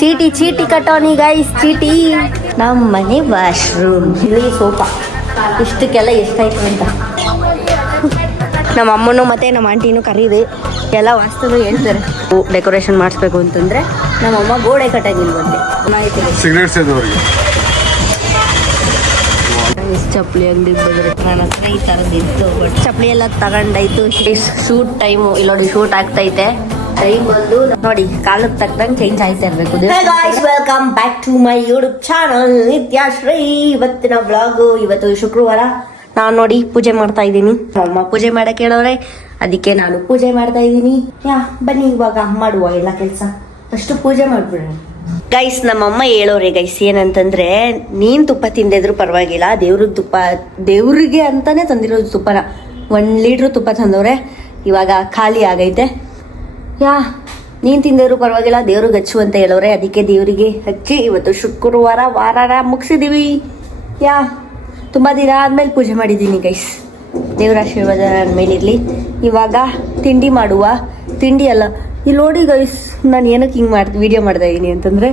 ಚೀಟಿ ಚೀಟಿ ಕಟ್ಟೋನಿ ಗೈಸ್, ಚೀಟಿ. ನಮ್ಮ ಮನೆ ವಾಶ್ರೂಮ್, ಇಲ್ಲಿ ಸೋಫಾ. ಇಷ್ಟಕ್ಕೆಲ್ಲ ಎಷ್ಟಾಯ್ತು ಅಂತ ನಮ್ಮ ಅಮ್ಮನೂ ಮತ್ತು ನಮ್ಮ ಆಂಟಿನೂ ಕರೀದು ಎಲ್ಲ ವಾಸ್ತವ ಹೇಳ್ತಾರೆ. ಡೆಕೋರೇಷನ್ ಮಾಡಿಸ್ಬೇಕು ಅಂತಂದರೆ ನಮ್ಮಮ್ಮ ಗೋಡೆ ಕಟ್ಟಾಗಿಲ್ವಂತೆ. ಚಪ್ಪಲಿ ಅಂಗಡಿಗೆ ಬಂದರೆ ನನ್ನ ಹತ್ರ ಈ ಥರದ್ದು ಇತ್ತು. ಬಟ್ ಚಪ್ಪಲಿ ಎಲ್ಲ ತಗೊಂಡಾಯ್ತು. ಶೂಟ್ ಟೈಮು ಇಲ್ಲಿ ನೋಡಿ, ಶೂಟ್ ಆಗ್ತೈತೆ. ಟೈಮ್ ಬಂದು ನೋಡಿ ಕಾಲಕ್ಕೆ ತಕ್ಕಂಗೆ ಚೇಂಜ್ ಆಯ್ತಾ ಇರಬೇಕು. Welcome back to my YouTube channel Nithyashree. ಇವತ್ತಿನ ಬ್ಲಾಗು, ಇವತ್ತು ಶುಕ್ರವಾರ. ನಾನು ನೋಡಿ ಪೂಜೆ ಮಾಡ್ತಾ ಇದ್ದೀನಿ. ಅಮ್ಮ ಪೂಜೆ ಮಾಡಕ್ಕೆ ಹೇಳೋರೆ, ಅದಕ್ಕೆ ನಾನು ಪೂಜೆ ಮಾಡ್ತಾ ಇದ್ದೀನಿ. ಬನ್ನಿ ಇವಾಗ ಮಾಡುವ ಎಲ್ಲ ಕೆಲಸ. ಫಸ್ಟ್ ಪೂಜೆ ಮಾಡ್ಬಿಡೋಣ ಗೈಸ್. ನಮ್ಮಮ್ಮ ಹೇಳೋರೆ ಗೈಸ್ ಏನಂತಂದ್ರೆ, ನೀನ್ ತುಪ್ಪ ತಿಂದಿದ್ರು ಪರವಾಗಿಲ್ಲ, ದೇವ್ರಿಗೆ ಅಂತಾನೆ ತಂದಿರೋದು ತುಪ್ಪನ. 1 ಲೀಟ್ರ್ ತುಪ್ಪ ತಂದವ್ರೆ. ಇವಾಗ ಖಾಲಿ ಆಗೈತೆ. ನೀನ್ ತಿಂದಿದ್ರು ಪರವಾಗಿಲ್ಲ, ದೇವ್ರಿಗೆ ಹಚ್ಚು ಅಂತ ಹೇಳೋರೆ. ಅದಕ್ಕೆ ದೇವರಿಗೆ ಹಚ್ಚಿ ಇವತ್ತು ಶುಕ್ರವಾರ ವಾರ ಮುಗಿಸಿದೀವಿ. ತುಂಬ ದಿನ ಆದ್ಮೇಲೆ ಪೂಜೆ ಮಾಡಿದ್ದೀನಿ ಗೈಸ್. ದೇವರ ಆಶೀರ್ವಾದ ನನ್ನ ಮೇಲಿರಲಿ. ಇವಾಗ ತಿಂಡಿ ಮಾಡುವ. ತಿಂಡಿ ಅಲ್ಲ, ಇಲ್ಲಿ ನೋಡಿ ಗೈಸ್, ನಾನು ಏನಕ್ಕೆ ಹಿಂಗೆ ವಿಡಿಯೋ ಮಾಡ್ತಾ ಇದ್ದೀನಿ ಅಂತಂದರೆ,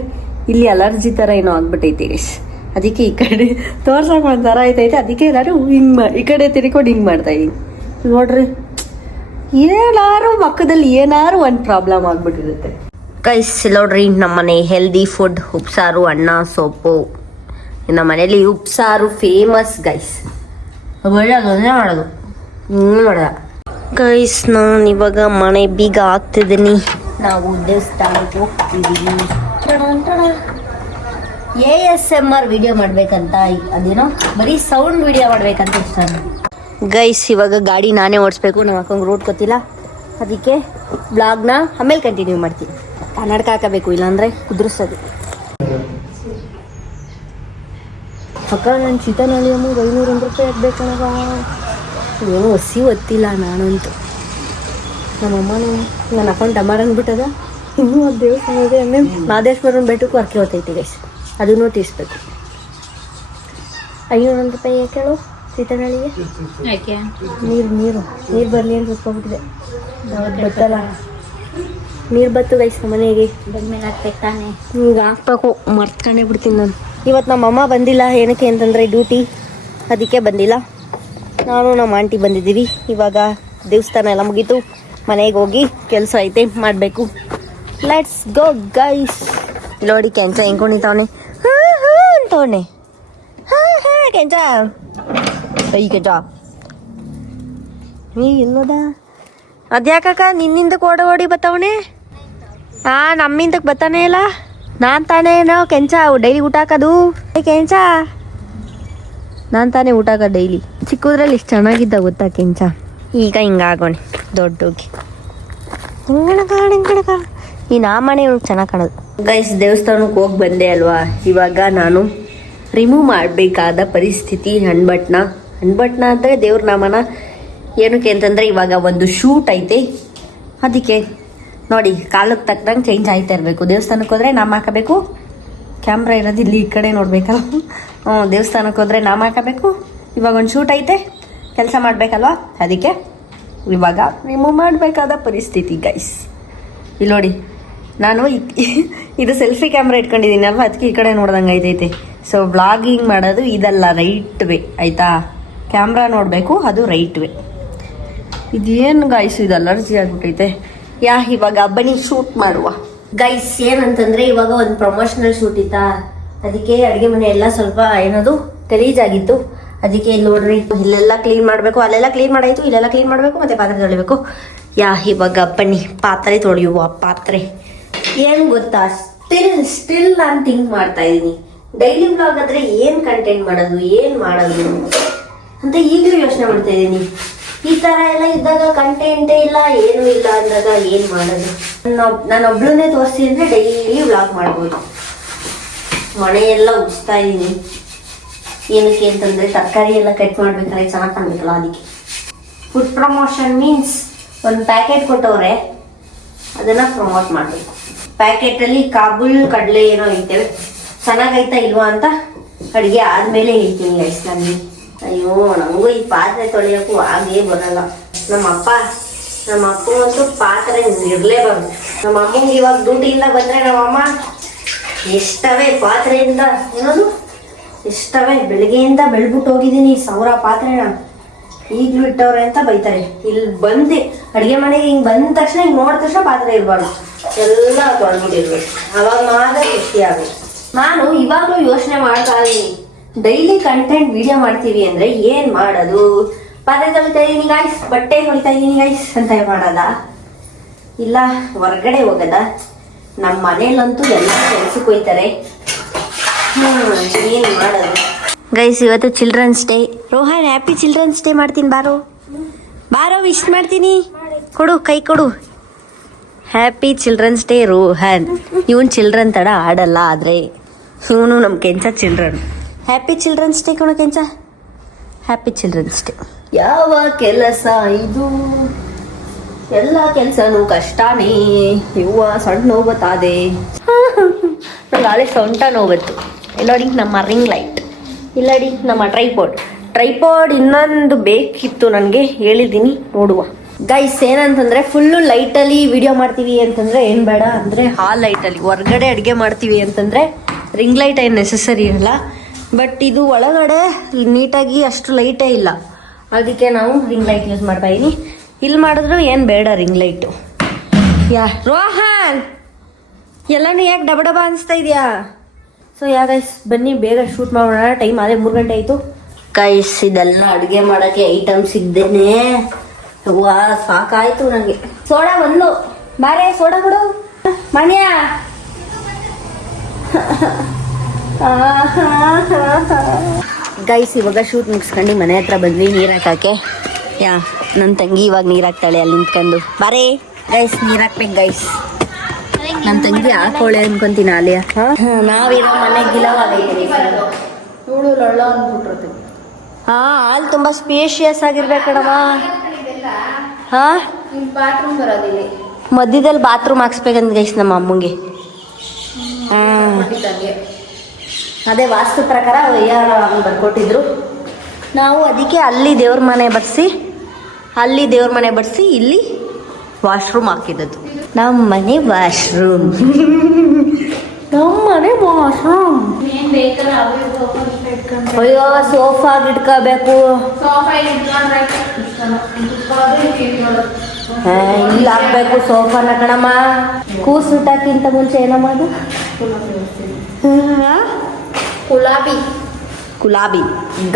ಇಲ್ಲಿ ಅಲರ್ಜಿ ಥರ ಏನೋ ಆಗ್ಬಿಟ್ಟೈತೆ ಗೈಸ್. ಅದಕ್ಕೆ ಈ ಕಡೆ ತೋರ್ಸೋಕೆ ಒಂಥರ ಆಯ್ತೈತೆ. ಅದಕ್ಕೆ ನಾನು ಹಿಂಗೆ ಈ ಕಡೆ ತಿರ್ಕೊಂಡು ಹಿಂಗೆ ಮಾಡ್ತಾಯಿದ್ದೀನಿ. ನೋಡ್ರಿ, ಏನಾರು ಮಕ್ಕದಲ್ಲಿ ಏನಾರು ಒಂದು ಪ್ರಾಬ್ಲಮ್ ಆಗ್ಬಿಟ್ಟಿರುತ್ತೆ ಗೈಸ್. ನೋಡ್ರಿ, ನಮ್ಮನೆ ಹೆಲ್ದಿ ಫುಡ್, ಉಪ್ಸಾರು, ಅನ್ನ, ಸೊಪ್ಪು. ನಮ್ಮ ಮನೇಲಿ ಉಪ್ಸಾರು ಫೇಮಸ್ ಗೈಸ್. ಮಾಡೋದು ಮಾಡೋದ ಗೈಸ್. ನಾನು ಇವಾಗ ಮನೆ ಬೀಗ ಹಾಕ್ತಿದ್ದೀನಿ. ನಾವು ದೇವಸ್ಥಾನಕ್ಕೆ ಹೋಗ್ತಿದ್ದೀವಿ. ASMR ವಿಡಿಯೋ ಮಾಡ್ಬೇಕಂತ, ಅದೇನೋ ಬರೀ ಸೌಂಡ್ ವಿಡಿಯೋ ಮಾಡ್ಬೇಕಂತ ಇಷ್ಟ ಗೈಸ್. ಇವಾಗ ಗಾಡಿ ನಾನೇ ಓಡಿಸ್ಬೇಕು. ನಮ್ಮ ಅಕ್ಕಂಗೆ ರೂಟ್ ಗೊತ್ತಿಲ್ಲ. ಅದಕ್ಕೆ ಬ್ಲಾಗ್ನ ಆಮೇಲೆ ಕಂಟಿನ್ಯೂ ಮಾಡ್ತೀನಿ. ಕನ್ನಡಕ ಹಾಕಬೇಕು, ಇಲ್ಲಾಂದರೆ ಕುದುರಿಸೋದು. ಅಕ್ಕ, ನಾನು ಚಿತನಲ್ಲಿ ಅಮ್ಮ 500 ರೂಪಾಯಿ ಹಾಕ್ಬೇಕಣಗ. ಏನೋ ಹಸಿ ಒತ್ತಿಲ್ಲ ನಾನಂತೂ. ನಮ್ಮಮ್ಮನೂ ನನ್ನ ಅಕೌಂಟ್ ಅಮ್ಮಾರ ಅಂದ್ಬಿಟ್ಟದ. ಇನ್ನೂ ಅದು ದೇವಸ್ಥಾನ ಇದೆ. ಮಾದೇಶ್ವರನ ಬೆಟ್ಟಕ್ಕೂ ಅಕ್ಕಿ ಹೊತ್ತೈತಿ ಗೈಸ್, ಅದನ್ನು ತೀರಿಸ್ಬೇಕು. 500 ರೂಪಾಯಿ ಕೇಳು ಸೀತನಳ್ಳಿಗೆ. ನೀರು ಬರಲಿ ಅಂತ ಹೊತ್ಕೊಬಿಟ್ಟಿದೆ. ಬತ್ತಲ್ಲ, ನೀರು ಬತ್ತು ಗೈಸ್ ನಮ್ಮ ಮನೆಗೆ. ಬಂದ್ಮೇಲೆ ಹಾಕ್ಬೇಕು ತಾನೆ. ಈಗ ಹಾಕ್ಬೇಕು, ಮರ್ತ್ಕೊಂಡೇ ಬಿಡ್ತೀನಿ ನಾನು. ಇವತ್ತು ನಮ್ಮಮ್ಮ ಬಂದಿಲ್ಲ. ಏನಕ್ಕೆ ಅಂತಂದರೆ ಡ್ಯೂಟಿ, ಅದಕ್ಕೆ ಬಂದಿಲ್ಲ. ನಾನು ನಮ್ಮ ಆಂಟಿ ಬಂದಿದ್ದೀವಿ. ಇವಾಗ ದೇವಸ್ಥಾನ ಎಲ್ಲ ಮುಗೀತು, ಮನೆಗೆ ಹೋಗಿ ಕೆಲಸ ಐತೆ ಮಾಡಬೇಕು. Let's go guys. ನೋಡಿ ಕೆಂಚ ಹೆಂಗೆ ಕುಣಿತಾವನೆ ಅಂತವನೆ. ಕೆಂಚ ಕೆಂಚ ಇಲ್ಲೋದ. ಅದ್ಯಾಕಕ್ಕ ನಿನ್ನಿಂದಕ್ಕೆ ಓಡಿ ಬತ್ತವನೆ? ನಮ್ಮಿಂದಕ್ಕೆ ಬತ್ತಾನೆ ಇಲ್ಲ. ನಾನು ತಾನೇ ಏನೋ ಕೆಂಚ ಡೈಲಿ ಊಟ ಹಾಕೋದು. ಕೆಂಚ ನಾನು ತಾನೇ ಊಟ ಹಾಕೋದು ಡೈಲಿ. ಚಿಕ್ಕದ್ರಲ್ಲಿ ಇಷ್ಟು ಚೆನ್ನಾಗಿದ್ದ ಗೊತ್ತಾ ಕೆಂಚ. ಈಗ ಹಿಂಗಾಗೋಣ ದೊಡ್ಡೋಗಿ. ಈ ಮನೆ ಚೆನ್ನಾಗಿ ಕಾಣೋದು ಗೈಸ್. ದೇವಸ್ಥಾನಕ್ಕೆ ಹೋಗಿ ಬಂದೆ ಅಲ್ವಾ. ಇವಾಗ ನಾನು ರಿಮೂವ್ ಮಾಡಬೇಕಾದ ಪರಿಸ್ಥಿತಿ. ಹಣ್ಬಟ್ನ ಅಂದರೆ ದೇವ್ರ ನಾಮನ. ಏನಕ್ಕೆ ಅಂತಂದರೆ ಇವಾಗ ಒಂದು ಶೂಟ್ ಐತೆ. ಅದಕ್ಕೆ ನೋಡಿ ಕಾಲಕ್ಕೆ ತಕ್ಕಂಗೆ ಚೇಂಜ್ ಆಯ್ತಾ ಇರಬೇಕು. ದೇವಸ್ಥಾನಕ್ಕೆ ಹೋದರೆ ನಾಮ ಹಾಕಬೇಕು. ಕ್ಯಾಮ್ರಾ ಇರೋದು ಇಲ್ಲಿ ಈ ಕಡೆ ನೋಡ್ಬೇಕಲ್ಲ. ದೇವಸ್ಥಾನಕ್ಕೆ ಹೋದರೆ ನಾಮ ಹಾಕಬೇಕು. ಇವಾಗ ಒಂದು ಶೂಟ್ ಐತೆ, ಕೆಲಸ ಮಾಡಬೇಕಲ್ವಾ. ಅದಕ್ಕೆ ಇವಾಗ ರಿಮೂವ್ ಮಾಡಬೇಕಾದ ಪರಿಸ್ಥಿತಿ ಗೈಸ್. ಇಲ್ಲಿ ನೋಡಿ, ನಾನು ಇದು ಸೆಲ್ಫಿ ಕ್ಯಾಮ್ರಾ ಇಟ್ಕೊಂಡಿದ್ದೀನಿ ಅಲ್ವಾ, ಅದಕ್ಕೆ ಈ ಕಡೆ ನೋಡ್ದಂಗೆ ಐತೈತೆ. ಸೊ ವ್ಲಾಗಿಂಗ್ ಮಾಡೋದು ಇದಲ್ಲ, ರೈಟ್ ವೇ ಆಯಿತಾ. ಕ್ಯಾಮ್ರಾ ನೋಡಬೇಕು, ಅದು ರೈಟ್ ವೇ. ಇದೇನು ಗೈಸ್, ಇದು ಅಲರ್ಜಿ ಆಗ್ಬಿಟ್ಟೈತೆ. ಇವಾಗ ಬನ್ನಿ ಶೂಟ್ ಮಾಡುವ ಗೈಸ್. ಏನಂತಂದರೆ ಇವಾಗ ಒಂದು ಪ್ರಮೋಷನಲ್ ಶೂಟ್ ಇತ್ತಾ, ಅದಕ್ಕೆ ಅಡುಗೆ ಮನೆ ಎಲ್ಲ ಸ್ವಲ್ಪ ಏನದು ಗಲೀಜಾಗಿತ್ತು. ಅದಕ್ಕೆ ಇಲ್ಲಿ ನೋಡ್ರಿ, ಇಲ್ಲೆಲ್ಲ ಕ್ಲೀನ್ ಮಾಡಬೇಕು, ಅಲ್ಲೆಲ್ಲ ಕ್ಲೀನ್ ಮಾಡಾಯಿತು, ಇಲ್ಲೆಲ್ಲ ಕ್ಲೀನ್ ಮಾಡಬೇಕು, ಮತ್ತು ಪಾತ್ರೆ ತೊಳಿಬೇಕು. ಇವಾಗ ಬನ್ನಿ ಪಾತ್ರೆ ತೊಳೆಯುವ. ಪಾತ್ರೆ ಏನು ಗೊತ್ತಾ, ಸ್ಟಿಲ್ ನಾನು ಥಿಂಕ್ ಮಾಡ್ತಾ ಇದ್ದೀನಿ, ಡೈಲಿ ಬ್ಲಾಗ್ ಆದರೆ ಏನು ಕಂಟೆಂಟ್ ಮಾಡೋದು, ಏನು ಮಾಡೋದು ಅಂತ ಈಗಲೂ ಯೋಚನೆ ಮಾಡ್ತಾ ಇದ್ದೀನಿ. ಈ ಥರ ಎಲ್ಲ ಇದ್ದಾಗ ಕಂಟೆಂಟೇ ಇಲ್ಲ, ಏನೂ ಇಲ್ಲ ಅಂದಾಗ ಏನು ಮಾಡೋದು. ನಾನು ಒಬ್ಳನ್ನೇ ತೋರಿಸಿ ಅಂದರೆ ಡೈಲಿ ವ್ಲಾಗ್ ಮಾಡ್ಬೋದು. ಮನೆಯೆಲ್ಲ ಉಜ್ತಾ ಇದ್ದೀನಿ. ಏನಕ್ಕೆ ಅಂತಂದರೆ ತರಕಾರಿ ಎಲ್ಲ ಕಟ್ ಮಾಡ್ಬೇಕಾದ್ರೆ ಚೆನ್ನಾಗಿ ಕಾಣಬೇಕಲ್ಲ, ಅದಕ್ಕೆ. ಫುಡ್ ಪ್ರಮೋಷನ್ ಮೀನ್ಸ್ ಒಂದು ಪ್ಯಾಕೆಟ್ ಕೊಟ್ಟವ್ರೆ, ಅದನ್ನು ಪ್ರಮೋಟ್ ಮಾಡಬೇಕು. ಪ್ಯಾಕೆಟಲ್ಲಿ ಕಾಬೂಲ್ ಕಡಲೆ ಏನೋ ಇರ್ತೇವೆ, ಚೆನ್ನಾಗೈತಾ ಇಲ್ವಾ ಅಂತ ಅಡುಗೆ ಆದಮೇಲೆ ಹೇಳ್ತೀನಿ ಗೈಸ್ ನನಗೆ. ಅಯ್ಯೋ, ನನಗೂ ಈ ಪಾತ್ರೆ ತೊಳೆಯೋಕ್ಕೂ ಹಾಗೇ ಬರಲ್ಲ. ನಮ್ಮ ಅಪ್ಪಂಗಂತೂ ಪಾತ್ರೆ ಇರಲೇಬಾರ್ದು. ನಮ್ಮ ಅಮ್ಮಂಗೆ ಇವಾಗ ಡ್ಯೂಟಿಯಿಂದ ಬಂದರೆ ನಮ್ಮಮ್ಮ ಎಷ್ಟವೇ ಪಾತ್ರೆಯಿಂದ ಏನದು ಎಷ್ಟವೇ ಬೆಳಗ್ಗೆಯಿಂದ ಬೆಳ್ಬಿಟ್ಟು ಹೋಗಿದ್ದೀನಿ 1000 ಪಾತ್ರೆನ ಈಗಲೂ ಇಟ್ಟವ್ರೆ ಅಂತ ಬೈತಾರೆ. ಇಲ್ಲಿ ಬಂದು ಅಡುಗೆ ಮನೆಗೆ ಹಿಂಗೆ ಬಂದ ತಕ್ಷಣ ಹಿಂಗೆ ನೋಡಿದ ತಕ್ಷಣ ಪಾತ್ರೆ ಇರಬಾರ್ದು, ಎಲ್ಲ ತೊಳ್ಬಿಟ್ಟಿರ್ಬೇಕು, ಅವಾಗ ಮಾತ್ರ ಖುಷಿ ಆಗುತ್ತೆ. ನಾನು ಇವಾಗಲೂ ಯೋಚನೆ ಮಾಡ್ತಾ ಇದ್ದೀನಿ, ಡೈಲಿ ಕಂಟೆಂಟ್ ವಿಡಿಯೋ ಮಾಡ್ತೀವಿ ಅಂದರೆ ಏನು ಮಾಡೋದು, ಪಾತ್ರೆ ತೊಳಿತಾ ಇದ್ದೀನಿ ಗಾಯ್ಸ್, ಬಟ್ಟೆ ತೊಳಿತಾ ಇದ್ದೀನಿ ಗಾಯ್ಸ್ ಅಂತ ಮಾಡೋದ, ಇಲ್ಲ ಹೊರಗಡೆ ಹೋಗೋದ. ನಮ್ಮ ಮನೇಲಂತೂ ಎಲ್ಲ ಕೆಲ್ಸಕ್ಕೆ ಹೋಯ್ತಾರೆ, ಏನು ಮಾಡೋದು ಗೈಸ್. ಇವತ್ತು children's day. Rohan happy children's day ಮಾಡ್ತೀನಿ, ಬಾರೋ ಬಾರೋ ವಿಶ್ ಮಾಡ್ತೀನಿ, ಕೊಡು ಕೈ ಕೊಡು. Happy children's day Rohan. ಇವನ್ ಚಿಲ್ಡ್ರನ್ ತಡ ಆಡಲ್ಲ, ಆದರೆ ಇವನು ನಮ್ಮ Kencha children. Happy children's day ಕಣೋ ಕೆಂಚ, ಹ್ಯಾಪಿ ಚಿಲ್ಡ್ರನ್ಸ್ ಡೇ. ಯಾವ ಕೆಲಸ ಇದು, ಎಲ್ಲ ಕೆಲಸನೂ ಕಷ್ಟನೇ. ಇವ್ವ ಸಣ್ಣ ನೋವತ್ತಾದೆ, ನಂಗೆ ಆಳೆ ಸೊಂಟ ನೋವತ್ತು. ಇಲ್ಲೋಡಿ ನಮ್ಮ ರಿಂಗ್ ಲೈಟ್, ಇಲ್ಲಡಿ ನಮ್ಮ ಟ್ರೈಪಾಡ್ ಇನ್ನೊಂದು ಬೇಕಿತ್ತು ನನಗೆ, ಹೇಳಿದ್ದೀನಿ ನೋಡುವ. ಗೈಸ್ ಏನಂತಂದರೆ ಫುಲ್ಲು ಲೈಟಲ್ಲಿ ವಿಡಿಯೋ ಮಾಡ್ತೀವಿ ಅಂತಂದರೆ ಏನು ಬೇಡ, ಅಂದರೆ ಹಾಲ್ ಲೈಟಲ್ಲಿ. ಹೊರ್ಗಡೆ ಅಡುಗೆ ಮಾಡ್ತೀವಿ ಅಂತಂದರೆ ರಿಂಗ್ ಲೈಟ್ ಏನು ನೆಸಸರಿ ಇರಲ್ಲ, ಬಟ್ ಇದು ಒಳಗಡೆ ನೀಟಾಗಿ ಅಷ್ಟು ಲೈಟೇ ಇಲ್ಲ, ಅದಕ್ಕೆ ನಾವು ರಿಂಗ್ ಲೈಟ್ ಯೂಸ್ ಮಾಡ್ತಾ ಇದೀನಿ. ಇಲ್ಲಿ ಮಾಡಿದ್ರು ಏನು ಬೇಡ ರಿಂಗ್ ಲೈಟು. ರೋಹನ್ ಎಲ್ಲನೂ ಯಾಕೆ ಡಬ ಡಬ ಅನಿಸ್ತಾ ಇದೆಯಾ? ಸೊ ಗೈಸ್ ಬನ್ನಿ ಬೇಗ ಶೂಟ್ ಮಾಡೋಣ, ಟೈಮ್ ಅದೇ 3 ಗಂಟೆ ಆಯಿತು. ಗೈಸ್ ಇದೆಲ್ಲ ಅಡುಗೆ ಮಾಡೋಕ್ಕೆ ಐಟಮ್ಸ್ ಇದ್ದೇನೆ, ವಾ ಸಾಕಾಯಿತು ನನಗೆ. ಸೋಡಾ ಒಂದು ಬಾರೆ, ಸೋಡಾ ಕೊಡು ಮಣ್ಯ. ಗೈಸ್ ಇವಾಗ ಶೂಟ್ ಮುಗಿಸ್ಕೊಂಡು ಮನೆ ಹತ್ರ ಬಂದ್ವಿ ನೀರು ಹಾಕಕ್ಕೆ. ನನ್ನ ತಂಗಿ ಇವಾಗ ನೀರು ಹಾಕ್ತಾಳೆ ಅಲ್ಲಿ ನಿಂತ್ಕೊಂಡು. ಬಾರೇ ಗೈಸ್ ನೀರು ಹಾಕ್ಬೇಕು ಗೈಸ್. ನನ್ನ ತಂಗಿ ಹಾಕೋಳೆ ಅನ್ಕೊಂತೀನಿ ಅಲ್ಲಿಯ. ನಾವಿರೋ ಮನೆ ಗಿಲವಾಗೈತೆ. ಹಾಲ್ ತುಂಬಾ ಸ್ಪೇಷಿಯಸ್ ಆಗಿರ್ಬೇಕಣಮ್ಮ. ಬಾತ್ರೂಮ್ ಬರೋದಿಲ್ಲ, ಮಧ್ಯದಲ್ಲಿ ಬಾತ್ರೂಮ್ ಹಾಕ್ಸ್ಬೇಕಂತ ಗೈಸ್ ನಮ್ಮ ಅಮ್ಮಂಗೆ. ಅದೇ ವಾಸ್ತು ಪ್ರಕಾರ ಯಾರು ಬರ್ಕೊಟ್ಟಿದ್ರು. ನಾವು ಅದಕ್ಕೆ ಅಲ್ಲಿ ದೇವ್ರ ಮನೆ ಬರ್ಸಿ ಇಲ್ಲಿ ವಾಶ್ರೂಮ್ ಹಾಕಿದ್ದು. ನಮ್ಮ ಮನೆ ವಾಶ್ರೂಮ್ ಅಯ್ಯೋ ಸೋಫಾ ಇಟ್ಕೋಬೇಕು, ಇಲ್ಲಿ ಹಾಕ್ಬೇಕು ಸೋಫಾನ ಕಣಮ್ಮ. ಕೂಸುಟಕ್ಕಿಂತ ಮುಂಚೆ ಏನಮ್ಮ ಅದು ಗುಲಾಬಿ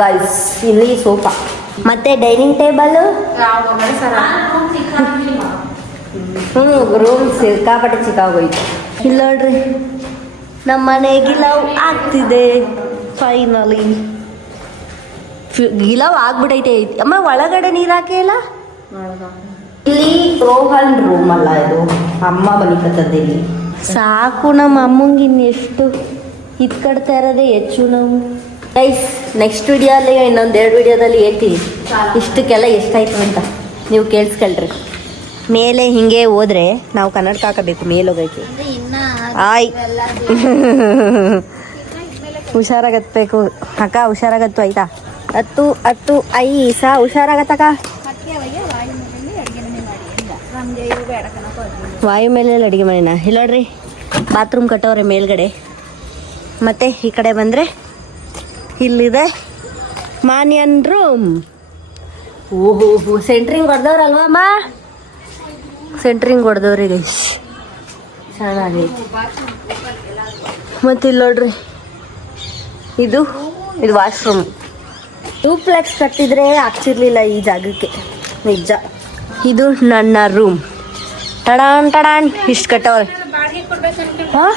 ಗೈಸ್. ಇಲ್ಲಿ ಸೋಫಾ ಮತ್ತೆ ಡೈನಿಂಗ್ ಟೇಬಲ್, ರೂಮ್ ಸಿಕ್ಕಾಪಟ್ಟೆ ಚಿಕ್ಕಾಗೋಯ್ತು. ಇಲ್ಲ ನೋಡ್ರಿ ನಮ್ಮ ಮನೆ ಗಿಲಾವ್ ಆಗ್ತಿದೆ ಫೈನಲಿ. ಗಿಲಾವ್ ಆಗ್ಬಿಟ್ಟೈತೆ ಅಮ್ಮ. ಒಳಗಡೆ ನೀರು ಹಾಕೇ ಇಲ್ಲ. ಇಲ್ಲಿ ರೋಹನ್ ರೂಮ್ ಅಲ್ಲ ಇದು, ಅಮ್ಮ ಬಲಿಕತ್ತದ ಇಲ್ಲಿ. ಸಾಕು ನಮ್ಮ ಅಮ್ಮಂಗೆ ಇನ್ನೆಷ್ಟು ಇದ್ಕಡ್ತಾ ಇರೋದೇ ಹೆಚ್ಚು ನಾವು. ಗೈಸ್ ನೆಕ್ಸ್ಟ್ ವಿಡಿಯೋಲ್ಲಿ ಇನ್ನೊಂದು 2 ವಿಡಿಯೋದಲ್ಲಿ ಹೇಳ್ತೀನಿ ಇಷ್ಟಕ್ಕೆಲ್ಲ ಎಷ್ಟಾಯ್ತು ಅಂತ, ನೀವು ಕೇಳಿಸ್ಕೊಳ್ರಿ. ಮೇಲೆ ಹಿಂಗೆ ಹೋದ್ರೆ ನಾವು ಕನ್ನಡಕ ಹಾಕಬೇಕು, ಮೇಲೆ ಹೋಗಕ್ಕೆ. ಆಯ್ ಹುಷಾರಾಗತ್ಬೇಕು ಅಕ್ಕ, ಹುಷಾರಾಗತ್ತು ಆಯ್ತಾ. 10 ಐಸ ಹುಷಾರಾಗತ್ತಕ್ಕ. ವಾಯು ಮೇಲೆ ಅಡುಗೆ ಮಾಡಿನ ಇಲ್ಲ ನೋಡ್ರಿ. ಬಾತ್ರೂಮ್ ಕಟ್ಟವ್ರೆ ಮೇಲ್ಗಡೆ. ಮತ್ತೆ ಈ ಕಡೆ ಬಂದರೆ ಇಲ್ಲಿದೆ ಮಾನ್ಯನ್ ರೂಮ್. ಓಹೋ ಸೆಂಟ್ರಿಂಗ್ ಹೊಡೆದವ್ರಲ್ವಮ್ಮ, ಸೆಂಟ್ರಿಂಗ್ ಹೊಡೆದವ್ರಿಗೆ ಚೆನ್ನಾಗೈತಿ. ಮತ್ತು ಇಲ್ಲಿ ನೋಡ್ರಿ ಇದು ವಾಶ್ರೂಮ್. ಡೂಪ್ಲೆಕ್ಸ್ ಕಟ್ಟಿದ್ರೆ ಆಗ್ತಿರ್ಲಿಲ್ಲ ಈ ಜಾಗಕ್ಕೆ ನಿಜ. ಇದು ನನ್ನ ರೂಮ್. ಟಡಾನ್ ಇಷ್ಟು ಕಟ್ಟವ್ರೆ. ಹಾಂ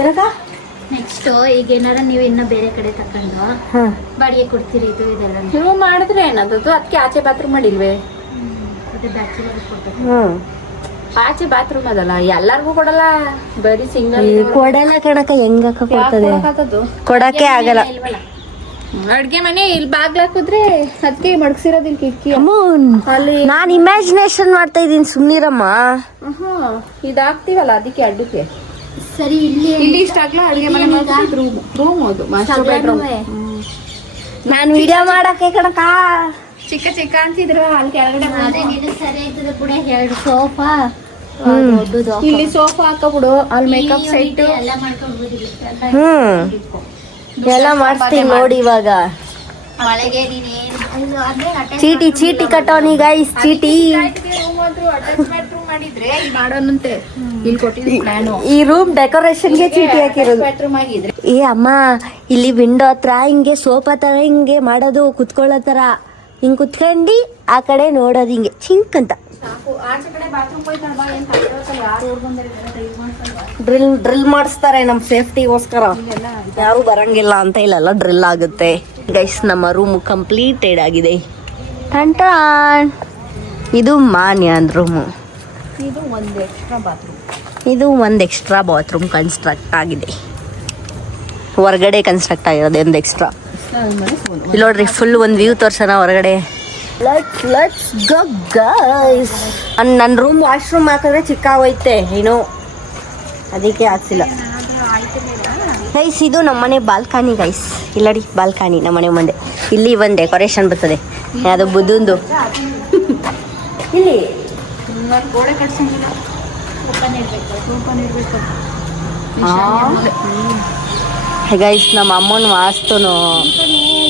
ಏನಕ್ಕ ನೆಕ್ಸ್ಟ್ ಈಗ ಏನಾರ ನೀವು ಇನ್ನ ಬೇರೆ ಕಡೆ ತಕೊಂಡು ಬಾಡಿಗೆ ಕೊಡ್ತೀರಿ ಇದು ಇದೆಲ್ಲ ನೀವು ಮಾಡಿದ್ರೆ ಏನದು, ಅದಕ್ಕೆ ಆಚೆ ಬಾತ್ರೂಮ್ ಮಾಡಿಲ್ವೇ? ಆಚೆ ಬಾತ್ರೂಮ್ ಅದಲ್ಲ, ಎಲ್ಲರಿಗೂ ಕೊಡಲ್ಲ, ಬರೀ ಸಿಂಗಲ್ ಕೊಡಲ್ಲ ಕಣಕ. ಹೆಂಗಕ್ಕ ಕೊಡ್ತದೆ? ಕೊಡಕ್ಕೆ ಆಗಲ್ಲ. ಅಡ್ಗೆ ಮನೆ ಇಲ್ಲಿ ಬಾಗ್ಲ ಹಾಕಿದ್ರೆ ಅದಕ್ಕೆ ಮಡಗ್ಸಿರೋದಿಲ್ಲ ಕಿಟಕಿ. ಅಲ್ಲಿ ನಾನು ಇಮ್ಯಾಜಿನೇಷನ್ ಮಾಡ್ತಾ ಇದ್ದೀನಿ, ಸುಮ್ಮನಿರಮ್ಮ. ಇದಾಗ್ತೀವಲ್ಲ ಅದಕ್ಕೆ ಅಡ್ಡಕ್ಕೆ. ಸರಿ ಇಲ್ಲಿ ಇಷ್ಟ ಆಗ್ಲಾ ಅಡ್ಗೆ ಮನೆ ರೂಮ್ ಅದು ಮಾಸ್ಟರ್ ಬೆಡ್ರೂಮ್. ನಾನು ವಿಡಿಯೋ ಮಾಡಕ್ಕೆ ಕಣಕ ಚಿಕ್ಕ ಅಂತಿದ್ರು ಅಲ್ಲಿ ಕೆಳಗಡೆ ಸರಿ ಆಯ್ತದೆ ಕೂಡ 2 ಸೋಫಾ ದೊಡ್ಡದು ಇಲ್ಲಿ ಸೋಫಾ ಹಾಕಬಿಡು, ಅಲ್ಲಿ ಮೇಕಪ್ ಸೆಟ್ ಎಲ್ಲ ಮಾಡ್ಕೊಂಡ್ಬಿಟ್ಟಿದ್ವಿ ಎಲ್ಲ ಮಾಡಿಸ್ತೀನಿ ನೋಡಿ ಇವಾಗ. ಮಳೆಗೆ ನೀನೇನು ಅಂದ್ರೆ ಚೀಟಿ ಕಟ್ಟೋನಿ ಗೈಸ್, ಚೀಟಿ. ಮಾಡಿದ್ರೆ ಇಲ್ಲಿ ಮಾಡೋಣಂತೆ. ಇಲ್ಲಿ ಕೊಟ್ಟಿದ್ದೀನಿ ನಾನು. ಈ ರೂಮ್ ಡೆಕೋರೇಷನ್ಗೆ ಚೀಟಿ ಹಾಕಿರೋದು. ಬೆಡ್ರೂಮ್ ಆಗಿದ್ರೆ ಏ ಅಮ್ಮ, ಇಲ್ಲಿ ವಿಂಡೋ ಹತ್ರ ಹಿಂಗೆ ಸೋಫಾ ತರ ಹಿಂಗೆ ಮಾಡೋದು, ಕುತ್ಕೊಳ್ಳೋ ತರ ಹಿಂಗ್ ಕುತ್ಕೊಂಡಿ ಆ ಕಡೆ ನೋಡೋದು ಹಿಂಗೆ ಚಿಂಕ್ ಅಂತ. ಸಾಕು. ಆಚೆ ಕಡೆ ಬಾತ್ರೂಮ್ ಹೋಯ್ತಾಳ ಬಾ, ಏನ್ ತಗೊಳತ್ತಲ್ಲ, ಯಾರು ಊರ್ ಬಂದಿರ್ತಾರೆ ಯೂಸ್ ಮಾಡ್ಸಲ್ವಾ? ಡ್ರಿಲ್ ಮಾಡಿಸ್ತಾರೆ ನಮ್ ಸೇಫ್ಟಿಗೋಸ್ಕರ. ಯಾರು ಬರಂಗಿಲ್ಲ ಅಂತ ಇಲ್ಲೆಲ್ಲ ಡ್ರಿಲ್ ಆಗುತ್ತೆ ಗೈಸ್. ನಮ್ಮ ರೂಮ್ ಕಂಪ್ಲೀಟೆಡ್ ಆಗಿದೆ. ಟನ್ ಇದು ಮಾನ್ಯ ರೂಮು. ಇದು ಒಂದು ಎಕ್ಸ್ಟ್ರಾ ಬಾತ್ರೂಮ್. ಇದು ಒಂದು ಎಕ್ಸ್ಟ್ರಾ ಬಾತ್ರೂಮ್ ಕನ್ಸ್ಟ್ರಕ್ಟ್ ಆಗಿದೆ. ಹೊರಗಡೆ ಕನ್ಸ್ಟ್ರಕ್ಟ್ ಆಗಿರೋದು ಒಂದು ಎಕ್ಸ್ಟ್ರಾ. ಇಲ್ಲಿ ನೋಡ್ರಿ, ಫುಲ್ ಒಂದು ವ್ಯೂ ತೋರ್ಸೋಣ ಹೊರಗಡೆ. Let's go guys. ನನ್ನ ರೂಮ್ ವಾಶ್ರೂಮ್ ಹಾಕಿದ್ರೆ ಚಿಕ್ಕ ಹೋಯ್ತೆ ಏನೋ, ಅದಕ್ಕೆ ಹಾಕ್ಸಿಲ್ಲ ಗೈಸ್. ಇದು ನಮ್ಮನೆ ಬಾಲ್ಕನಿ ಗೈಸ್. ಇಲ್ಲಡಿ ಬಾಲ್ಕನಿ ನಮ್ಮನೆ ಮುಂದೆ. ಇಲ್ಲಿ ಒಂದು ಡೆಕೋರೇಷನ್ ಬರ್ತದೆ, ಯಾವುದೋ ಬುದ್ಧಂದು. ಇಲ್ಲಿ ಗೋಡೆ ಕಟ್ಸಂಗಿಲ್ಲ, ಓಪನ್ ಇರ್ಬೇಕು. ಗೈಸ್ ನಮ್ಮ ಅಮ್ಮನ ವಾಸ್ತುನು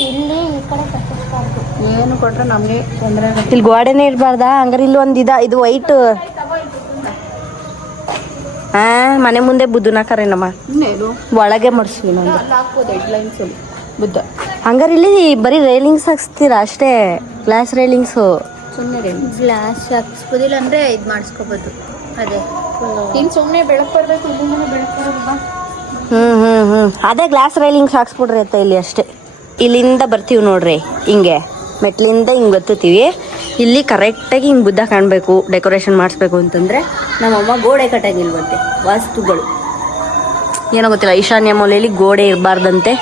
ಇಲ್ಲಿ ಈ ಕಡೆ ಕಟ್ಟಿಸ್ಬಾರ್ದು. ಏನು ಕೊಟ್ರೆ ನಮಗೆ ತೊಂದರೆ ಆಗುತ್ತೆ. ಇಲ್ಲಿ ಗೋಡೆನೇ ಇರಬಾರ್ದಾ? ಹಂಗಾರೆ ಇಲ್ಲಿ ಒಂದು ಇದು ವೈಟ್ ಮನೆ ಮುಂದೆ ಬುದ್ಧನ ಕರೇನಮ್ಮ, ಇನ್ನೇನು ಒಳಗೆ ಮಾಡಿಸ್ವಿ ನಾನು. ಅಲ್ಲಿ ಹಾಕ್ಬೋದು ಹೆಡ್ಲೈನ್ಸ್ ಬುದ್ಧ. ಹಂಗಾರೆ ಇಲ್ಲಿ ಬರೀ ರೈಲಿಂಗ್ಸ್ ಹಾಕ್ಸ್ತೀರಾ ಅಷ್ಟೇ, ಗ್ಲಾಸ್ ರೈಲಿಂಗ್ಸು. ಸುಮ್ಮನೆ ಗ್ಲಾಸ್ ಹಾಕ್ಸ್ಬೋದಿಲ್ಲ ಅಂದ್ರೆ ಇದು ಮಾಡಿಸ್ಕೋಬೋದು. ಅದೇ ಇನ್ನು ಸುಮ್ಮನೆ ಬೆಳಕು ಬರಬೇಕು, ಇಲ್ಲಿಂದನೇ ಬೆಳಕು ಬರೋದು. ಅದೇ ಗ್ಲಾಸ್ ರೈಲಿಂಗ್ಸ್ ಹಾಕ್ಸ್ಬಿಡ್ರಿ ಅತ್ತ ಇಲ್ಲಿ ಅಷ್ಟೇ. ಇಲ್ಲಿಂದ ಬರ್ತೀವಿ ನೋಡ್ರಿ, ಹಿಂಗೆ ಮೆಟ್ಲಿಂದ ಹಿಂಗೆ ಗೊತ್ತೀವಿ. ಇಲ್ಲಿ ಕರೆಕ್ಟಾಗಿ ಹಿಂಗೆ ಬುದ್ಧ ಕಾಣಬೇಕು, ಡೆಕೋರೇಷನ್ ಮಾಡಿಸ್ಬೇಕು ಅಂತಂದರೆ ನಮ್ಮಮ್ಮ ಗೋಡೆ ಕಟ್ಟಂಗಿಲ್ವಂತೆ. ವಾಸ್ತುಗಳು ಏನೋ ಗೊತ್ತಿಲ್ಲ, ಈಶಾನ್ಯ ಮೂಲೆಯಲ್ಲಿ ಗೋಡೆ ಇರಬಾರ್ದಂತೆ.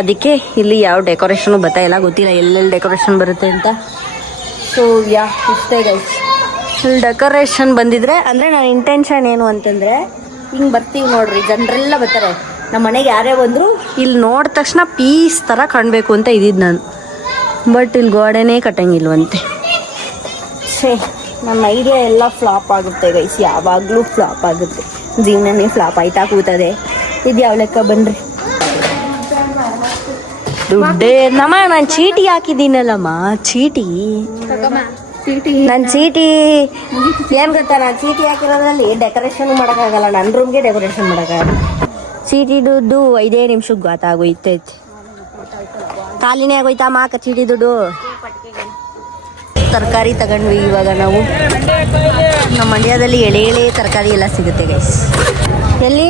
ಅದಕ್ಕೆ ಇಲ್ಲಿ ಯಾವ ಡೆಕೋರೇಷನು ಬರ್ತಾ ಇಲ್ಲ, ಗೊತ್ತಿಲ್ಲ ಎಲ್ಲೆಲ್ಲಿ ಡೆಕೋರೇಷನ್ ಬರುತ್ತೆ ಅಂತ. ಸೊ ಇಷ್ಟೇ ಗೈಸ್. ಇಲ್ಲಿ ಡೆಕೋರೇಷನ್ ಬಂದಿದ್ರೆ ಅಂದರೆ ನನ್ನ ಇಂಟೆನ್ಷನ್ ಏನು ಅಂತಂದರೆ, ಹಿಂಗೆ ಬರ್ತೀವಿ ನೋಡ್ರಿ, ಜನರೆಲ್ಲ ಬರ್ತಾರೆ ನಮ್ಮ ಮನೆಗೆ. ಯಾರೇ ಬಂದರೂ ಇಲ್ಲಿ ನೋಡಿದ ತಕ್ಷಣ ಪೀಸ್ ಥರ ಕಾಣಬೇಕು ಅಂತ ಇದ್ದಿದ್ದು ನಾನು. ಬಟ್ ಇಲ್ಲಿ ಗೋಡೆನೇ ಕಟ್ಟಂಗಿಲ್ವಂತೆ. ಛೇ, ನನ್ನ ಐಡಿಯಾ ಎಲ್ಲ ಫ್ಲಾಪ್ ಆಗುತ್ತೆ ಗೈಸ್, ಯಾವಾಗಲೂ ಫ್ಲಾಪ್ ಆಗುತ್ತೆ. ಜೀವನನೇ ಫ್ಲಾಪ್ ಆಯ್ತಾ ಕೂತದೆ. ಇದು ಯಾವ ಲೆಕ್ಕ ಬನ್ರಿ. ದುಡ್ಡೇ ನಮ್ಮ ನಾನು ಚೀಟಿ ಹಾಕಿದ್ದೀನಲ್ಲಮ್ಮ, ಚೀಟಿ. ನನ್ನ ಚೀಟಿ ಏನು ಗೊತ್ತಾ, ನಾನು ಚೀಟಿ ಹಾಕಿರೋದ್ರಲ್ಲಿ ಡೆಕೋರೇಷನ್ ಮಾಡೋಕ್ಕಾಗಲ್ಲ. ನನ್ನ ರೂಮ್ಗೆ ಡೆಕೋರೇಷನ್ ಮಾಡೋಕ್ಕಾಗಲ್ಲ. ಚೀಟಿ ದುಡ್ಡು 5 ನಿಮಿಷಕ್ಕೆ ಗೊತ್ತಾಗೋಯ್ತೈತಿ. ಖಾಲಿನೇ ಆಗೋಯ್ತಾ ಮಾಕ ಚೀಟಿ ದುಡ್ಡು. ತರಕಾರಿ ತಗೊಂಡ್ವಿ ಇವಾಗ ನಾವು. ನಮ್ಮ ಮಂಡ್ಯದಲ್ಲಿ ಎಳೆ ತರಕಾರಿ ಎಲ್ಲ ಸಿಗುತ್ತೆ ಗೈಸ್. ಎಲ್ಲಿ?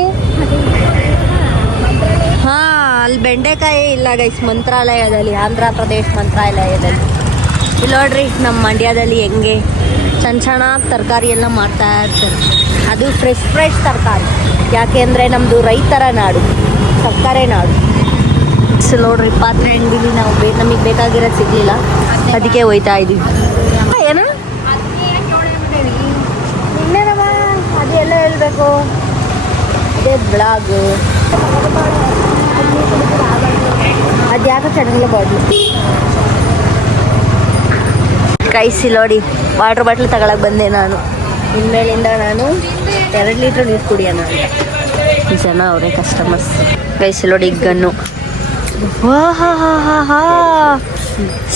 ಹಾಂ, ಅಲ್ಲಿ ಬೆಂಡೆಕಾಯಿ ಇಲ್ಲ ಗೈಸ್, ಮಂತ್ರಾಲಯದಲ್ಲಿ, ಆಂಧ್ರ ಪ್ರದೇಶ್ ಮಂತ್ರಾಲಯದಲ್ಲಿ. ಇಲ್ಲಿ ನೋಡ್ರಿ ನಮ್ಮ ಮಂಡ್ಯದಲ್ಲಿ ಹೆಂಗೆ ಚೆನ್ನಾಗಿ ತರಕಾರಿ ಎಲ್ಲ ಮಾಡ್ತಾ ಇರ್ತಾರೆ. ಅದು ಫ್ರೆಶ್ ತರಕಾರಿ. ಯಾಕೆಂದರೆ ನಮ್ಮದು ರೈತರ ನಾಡು, ಸಕ್ಕರೆ ನಾಡು. ನೋಡ್ರಿ, ಪಾತ್ರೆ ಅಂಗಡಿಲಿ ನಾವು ನಮಗೆ ಬೇಕಾಗಿರೋದು ಸಿಗಲಿಲ್ಲ, ಅದಕ್ಕೆ ಹೋಯ್ತಾ ಇದ್ದೀವಿ. ಏನು ಇನ್ನೇನಮ್ಮ, ಅದು ಎಲ್ಲ ಹೇಳ್ಬೇಕು. ಅದೇ ಬ್ಲಾಗ್ ಅದು ಯಾಕೆ ಚೆನ್ನಾಗಿಲ್ಲ ಬಾಟ್ಲು. ಕೈಸಿ ನೋಡಿ, ವಾಟ್ರ್ ಬಾಟ್ಲು ತಗೊಳಕ್ಕೆ ಬಂದೆ ನಾನು. ಇನ್ಮೇಲಿಂದ ನಾನು 2 ಲೀಟ್ರ್ ನೀರು ಕುಡಿಯೋಣ ಅಂತ. ಜನ ಅವರೇ ಕಸ್ಟಮರ್ಸ್. ಕೈಸಿ ನೋಡಿ ಗನ್ನು. ಹಾ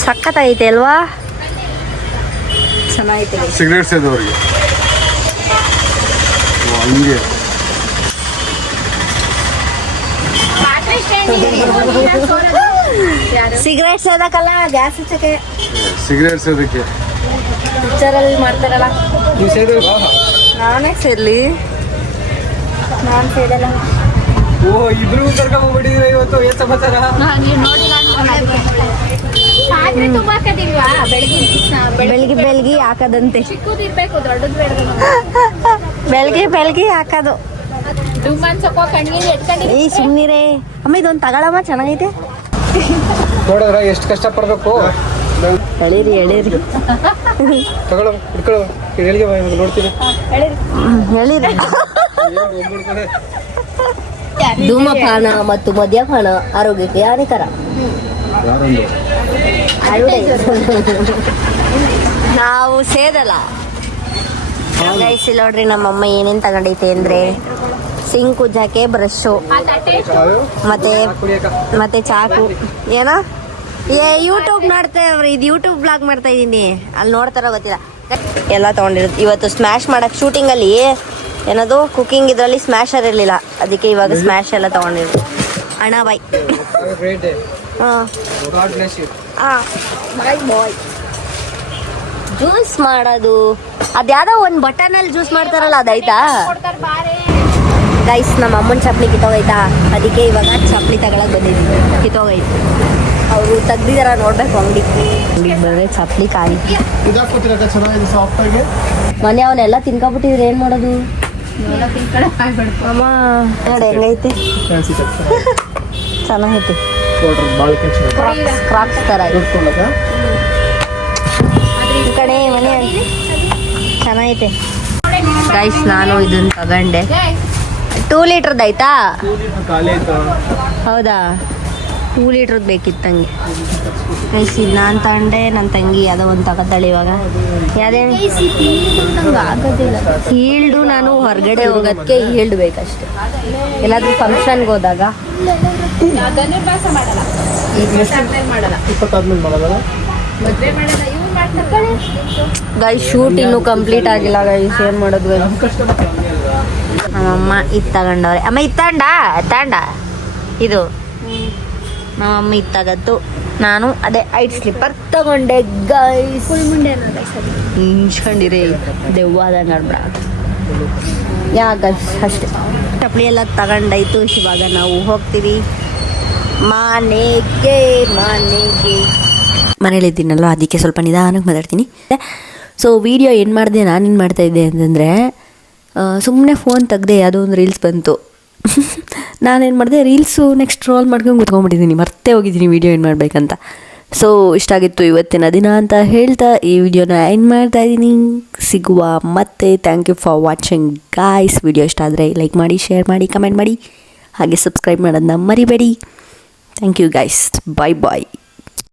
ಸಖತ್ತೈತೆ ಅಲ್ವಾ? ಚೆನ್ನಾಗೈತೆ. ಸಿಗರೇಟ್ ಸೇದೋರಿಗೆ ಹಿಂಗೆ ಸಿಗರೇಟ್ ಸೇದಕ್ಕಲ್ಲ, ಗ್ಯಾಸ್ ಹಚ್ಚಕ್ಕೆ. ಸಿಗರೇಟ್ ಸೇದಕ್ಕೆ ಪಿಕ್ಚರಲ್ಲಿ ಮಾಡ್ತಾರಲ್ಲ. ನಾನೇ ಸೇರ್ಲಿ? ನಾನು ಸೇದಲ್ಲ. ಓ, ಇಬ್ರು ಕರ್ಕೊಂಡ್ಬಿಟ್ಟಿದ್ರೆ ಇವತ್ತು ಏನ್ ಸಮಾಚಾರ? ನೀವು ನೋಡಿಲ್ಲ ಪಾತ್ರೆ ತುಂಬಾ ಹಾಕೋದಿಲ್ವಾ? ಬೆಳಗ್ಗೆ ಹಾಕೋದಂತೆ. ಚಿಕ್ಕದಿರ್ಬೇಕು, ದೊಡ್ಡದು ಬೇಡ. ಬೆಳಗ್ಗೆ ಹಾಕೋದು. ಈ ಸುಮ್ಮನಿರೇ ಅಮ್ಮ, ಇದೊಂದು ತಗೊಳಮ್ಮ, ಚೆನ್ನಾಗೈತೆ. ನೋಡಿದ್ರ ಎಷ್ಟು ಕಷ್ಟ ಪಡ್ಬೇಕು. ಎಳೀರಿ ತಗೊಳ ಇಟ್ಕೊಳ್ಳೋ, ಹೇಳಿಗೆ ನೋಡ್ತೀನಿ. ಎಳೀರಿ. ಧೂಮಪಾನ ಮತ್ತು ಮದ್ಯಪಾನ ಆರೋಗ್ಯಕ್ಕೆ ಹಾನಿಕರ. ನಾವು ಸೇದಲ್ಲ. ಗೈಸ್ ಇಲ್ಲಿ ನೋಡ್ರಿ ನಮ್ಮಮ್ಮ ಏನೇನು ತಗೊಂಡೈತೆ ಅಂದರೆ ಸಿಂಕ್ ಉಜ್ಜಾಕೆ ಬ್ರಷು ಮತ್ತೆ ಚಾಕು ಏನೋ ಯೂಟ್ಯೂಬ್ ನೋಡ್ತೇವ್ರಿ ಇದು ಯೂಟ್ಯೂಬ್ ಬ್ಲಾಗ್ ಮಾಡ್ತಾ ಇದ್ದೀನಿ ಅಲ್ಲಿ ನೋಡ್ತಾರೋ ಗೊತ್ತಿಲ್ಲ ಎಲ್ಲ ತೊಗೊಂಡಿರೋದು ಇವತ್ತು ಸ್ಮ್ಯಾಶ್ ಮಾಡಕ್ಕೆ ಶೂಟಿಂಗಲ್ಲಿ ಏನದು ಕುಕಿಂಗ್ ಇದರಲ್ಲಿ ಸ್ಮ್ಯಾಶರ್ ಇರಲಿಲ್ಲ ಅದಕ್ಕೆ ಇವಾಗ ಸ್ಮ್ಯಾಶ್ ಎಲ್ಲ ತೊಗೊಂಡಿರೋದು ಅಣ್ಣ ಬಾಯ್ ಹಾಂ ಬಾಯ್ ಬಾಯ್ ಜ್ಯೂಸ್ ಮಾಡೋದು ಅದ್ಯಾವುದೋ ಒಂದು ಬಟನಲ್ಲಿ ಜ್ಯೂಸ್ ಮಾಡ್ತಾರಲ್ಲ ಅದೈತಾ ಗೈಸ್ ನಮ್ಮ ಅಮ್ಮನ ಚಪ್ಪಲಿ ಕಿತ್ತೋಗೈತಾ ಅದಕ್ಕೆ ಇವಾಗ ಚಪ್ಪಲಿ ತಗೊಳಕ್ ಬಂದಿದ್ದೀವಿ ಕಿತ್ತೋಗೈತಿ ಅವರು ತೆಗ್ದಿದಾರ ನೋಡ್ಬೇಕು ಅಂಗಡಿಗೆ ಬಂದರೆ ಚಪ್ಪಲಿ ಕಾಯಿ ಮನೆ ಅವನ್ನೆಲ್ಲ ತಿನ್ಕೊಬಿಟ್ಟಿದ್ರೆ ಏನು ಮಾಡೋದು ಅಮ್ಮ ನೋಡಿ ಹೆಂಗೈತೆ ಚೆನ್ನಾಗೈತೆ ಕ್ರಾಪ್ಸ್ ಥರ ಈ ಕಡೆ ಮನೆ ಚೆನ್ನಾಗೈತೆ ಗೈಸ್ ನಾನು ಇದನ್ನ ತಗೊಂಡೆ 2 ಲೀಟ್ರದ್ದು ಆಯ್ತಾ ಹೌದಾ 2 ಲೀಟ್ರದ್ದು ಬೇಕಿತ್ತು ತಂಗಿ ಗೈಸ್ ಇದು ನಾನು ತಗೊಂಡೆ ನನ್ನ ತಂಗಿ ಯಾವುದೋ ಒಂದು ತಗೋತಾಳೆ ಇವಾಗ ಯಾವ್ದೇನು ಆಗೋದಿಲ್ಲ ಹೀಲ್ಡು ನಾನು ಹೊರಗಡೆ ಹೋಗೋದಕ್ಕೆ ಹೀಲ್ಡ್ ಬೇಕಷ್ಟೆ ಎಲ್ಲಾದ್ರೂ ಫಂಕ್ಷನ್ಗೆ ಹೋದಾಗ ಗೈಸ್ ಶೂಟ್ ಇನ್ನೂ ಕಂಪ್ಲೀಟ್ ಆಗಿಲ್ಲ ಗೈಸ್ ಏನು ಮಾಡೋದು ಗೈಸ್ ನಮ್ಮಮ್ಮ ಇದು ತಗೊಂಡವ್ರೆ ಅಮ್ಮ ಇದು ತಗೊಂಡ ಇದು ನಮ್ಮಮ್ಮ ಇದು ತಗತ್ತು ನಾನು ಅದೇ ಐಟ್ ಸ್ಲಿಪ್ಪರ್ ತಗೊಂಡೆ ಗೈಸ್ ಹಿಂಚ್ಕೊಂಡಿರಿ ದೆವ್ವಾದ ನಡ್ಬೇಡ ಗೈಸ್ ಅಷ್ಟೇ ಚಪ್ಪಲಿ ಎಲ್ಲ ತಗೊಂಡಾಯ್ತು ಇವಾಗ ನಾವು ಹೋಗ್ತೀವಿ ಮನೇಲಿದ್ದೀನಲ್ವ ಅದಕ್ಕೆ ಸ್ವಲ್ಪ ನಿಧಾನಕ್ಕೆ ಮಾತಾಡ್ತೀನಿ ಸೊ ವಿಡಿಯೋ ಏನು ಮಾಡಿದೆ ನಾನೇನು ಮಾಡ್ತಾಯಿದ್ದೆ ಅಂತಂದರೆ ಸುಮ್ಮನೆ ಫೋನ್ ತೆಗ್ದೆ ಯಾವುದೋ ಒಂದು ರೀಲ್ಸ್ ಬಂತು ನಾನೇನು ಮಾಡಿದೆ ರೀಲ್ಸು ನೆಕ್ಸ್ಟ್ ರೋಲ್ ಮಾಡ್ಕೊಂಡು ಕೂತ್ಕೊಂಡ್ಬಿಟ್ಟಿದ್ದೀನಿ ಮರ್ತೇ ಹೋಗಿದ್ದೀನಿ ವೀಡಿಯೋ ಏನು ಮಾಡಬೇಕಂತ ಸೊ ಇಷ್ಟಾಗಿತ್ತು ಇವತ್ತಿನ ದಿನ ಅಂತ ಹೇಳ್ತಾ ಈ ವಿಡಿಯೋನ ಎಂಡ್ ಮಾಡ್ತಾಯಿದ್ದೀನಿ ಸಿಗುವ ಮತ್ತೆ thank you for watching guys video ಇಷ್ಟ ಆದರೆ ಲೈಕ್ ಮಾಡಿ ಶೇರ್ ಮಾಡಿ ಕಮೆಂಟ್ ಮಾಡಿ ಹಾಗೆ ಸಬ್ಸ್ಕ್ರೈಬ್ ಮಾಡೋದನ್ನ ಮರಿಬೇಡಿ thank you guys bye bye